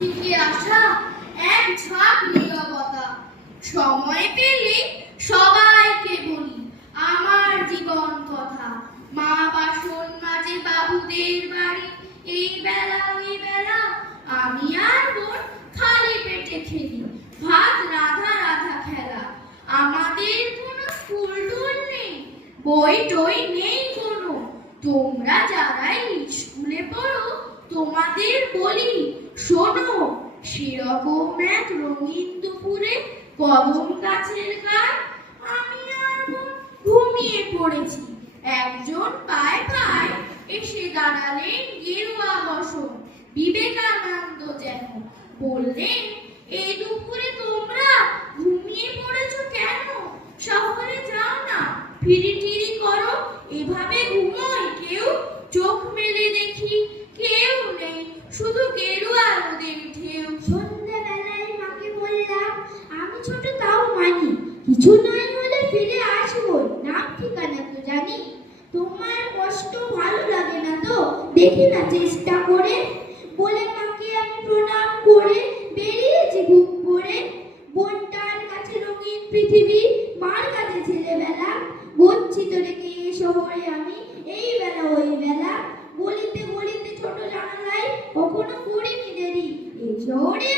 থেকে আসা এক ঝাঁক নীরবতা। সময় পেলে সবাইকে বলি আমার জীবন কথা। মা বাসন মাঝে বাবুদের বাড়ি, এই বেলা ওই বেলা আমি আর বোন খালি পেটে খেলি, ভাত রাধা রাধা খেলা। আমাদের কোনো স্কুল টুল নেই, বই টই নেই কোনো। তোমরা যারাই স্কুলে পড়ো তোমাদের বলি শোনো, সেরকম এক রঙিন দুপুরে কদম গাছের গায়ে আমি আর বোন ঘুমিয়ে পড়েছি। একজন পায়ে পায়ে এসে দাঁড়ালেন গেরুয়া বসন বিবেকানন্দ যেন, বললেন এই দুপুরে তোমরা ঘুমিয়ে পড়েছো কেন? শহরে যাও না, ফিরি টিরি করো। এভাবে ঘুমোয় কেউ? চোখ মেলে দেখি কেউ নেই, শুধু গেরুয়া রোদের ঢেউ। সন্ধ্যাবেলায় মাকে বললাম আমি ছোট তাও মানি, কিছু নয় হলে ফিরে আসবো, নাম ঠিকানা তো জানি। তোমার কষ্ট ভালো লাগে না তো দেখি না চেষ্টা করে, বলে মাকে আমি প্রণাম করে বেরিয়েছি বুক ভরে। বোনটার কাছে রঙিন পৃথিবী, মার কাছে ছেলেবেলা, গচ্ছিত রেখে এ শহরে আমি এই বেলা ওই বেলা। বলিতে বলিতে ছোট জানালায় কখনো করিনি দেরি, এই শহরে